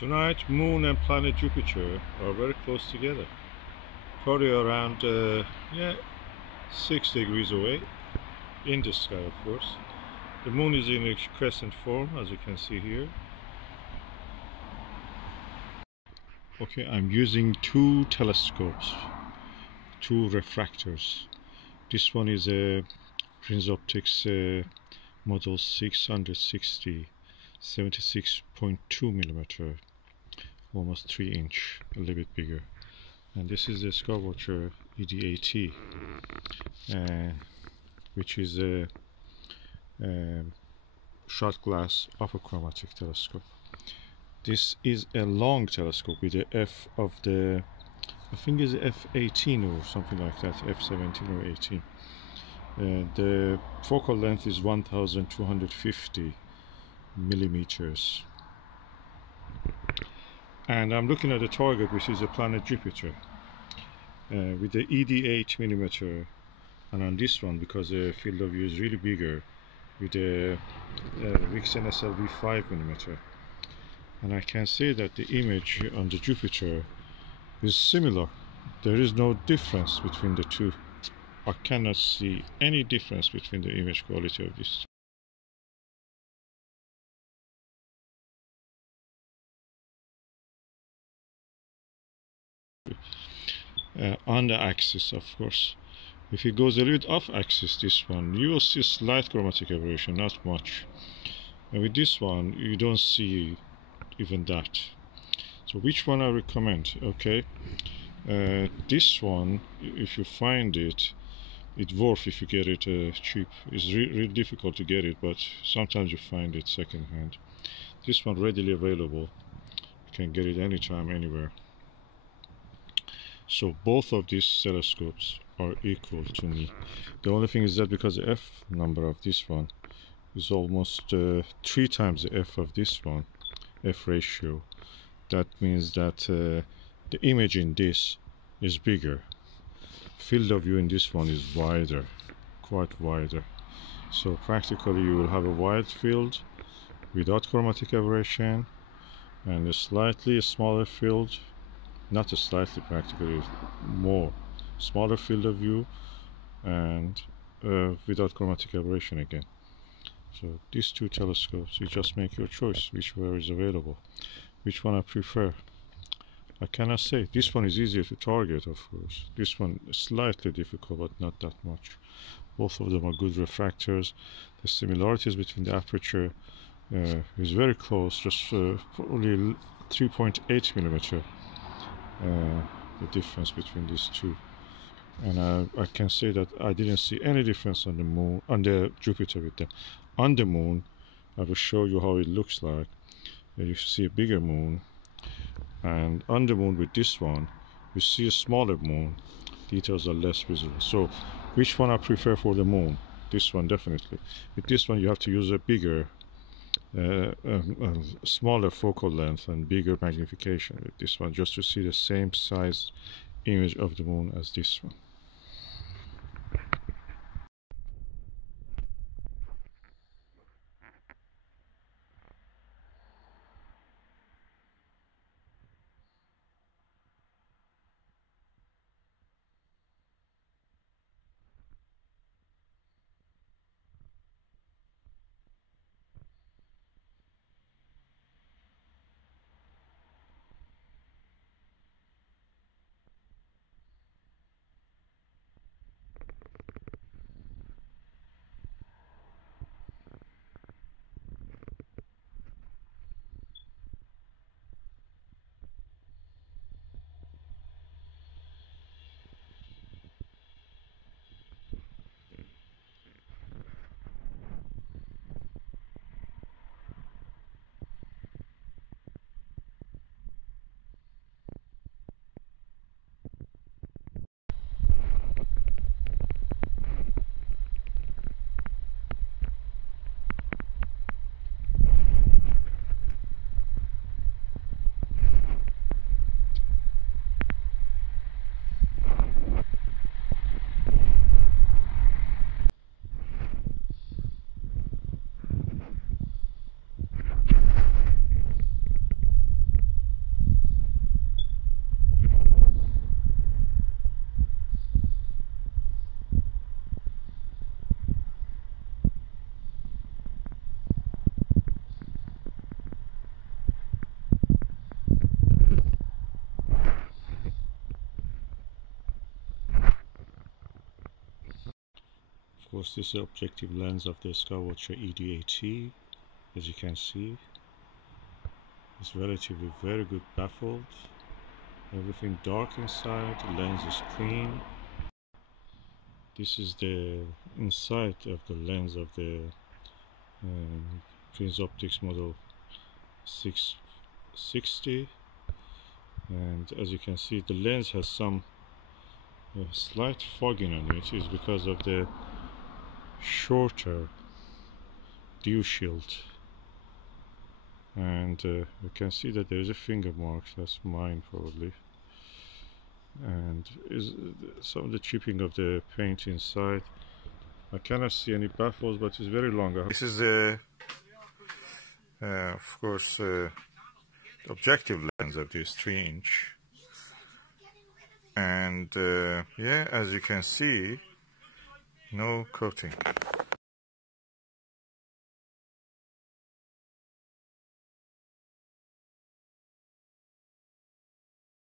Tonight, Moon and planet Jupiter are very close together. Probably around 6 degrees away in the sky, of course. The Moon is in a crescent form, as you can see here. Okay, I'm using two telescopes, two refractors. This one is a Prinz Optics model 660 76.2 millimeter, almost 3 inch, a little bit bigger. And this is the Skywatcher ED, which is a shot glass Apochromatic telescope. This is a long telescope with the f of the, I think it's f18 or something like that, f17 or 18. The focal length is 1250 millimeters, and I'm looking at the target, which is the planet Jupiter, with the ED 8 millimeter, and on this one, because the field of view is really bigger, with the Vixe SLV 5 millimeter. And I can say that the image on the Jupiter is similar. There is no difference between the two. I cannot see any difference between the image quality of these two. On the axis, of course. If it goes a little bit off axis, this one, you will see slight chromatic aberration, not much. And with this one, you don't see even that. So which one I recommend? Okay, this one, if you find it, it's worth if you get it cheap. It's really difficult to get it, but sometimes you find it second hand. This one readily available. You can get it anytime, anywhere. So both of these telescopes are equal to me. The only thing is that because the f number of this one is almost 3 times the f of this one, f ratio, that means that the image in this is bigger. Field of view in this one is wider, quite wider. So practically you will have a wide field without chromatic aberration, and a slightly smaller field, not a slightly, practically more, smaller field of view, and without chromatic aberration again. So these two telescopes, you just make your choice, whichever is available. Which one I prefer, I cannot say. This one is easier to target, of course. This one is slightly difficult, but not that much. Both of them are good refractors. The similarities between the aperture is very close, just probably 3.8 millimeter. The difference between these two, and I can say that I didn't see any difference on the moon, on the Jupiter with them. On the moon, I will show you how it looks like. You see a bigger moon, and on the moon with this one, you see a smaller moon. Details are less visible. So, which one I prefer for the moon? This one, definitely. With this one, you have to use a bigger. Smaller focal length and bigger magnification with this one, just to see the same size image of the moon as this one. course, this is the objective lens of the Skywatcher ED. As you can see, it's relatively very good baffled. Everything dark inside, the lens is clean. This is the inside of the lens of the Prinz Optics model 660, and as you can see, the lens has some slight fogging on it. Is because of the shorter dew shield, and you can see that there is a finger mark. That's mine probably, and is some of the chipping of the paint inside. I cannot see any baffles, but it's very long. This is of course the objective lens of this 3-inch, and yeah, as you can see, no coating.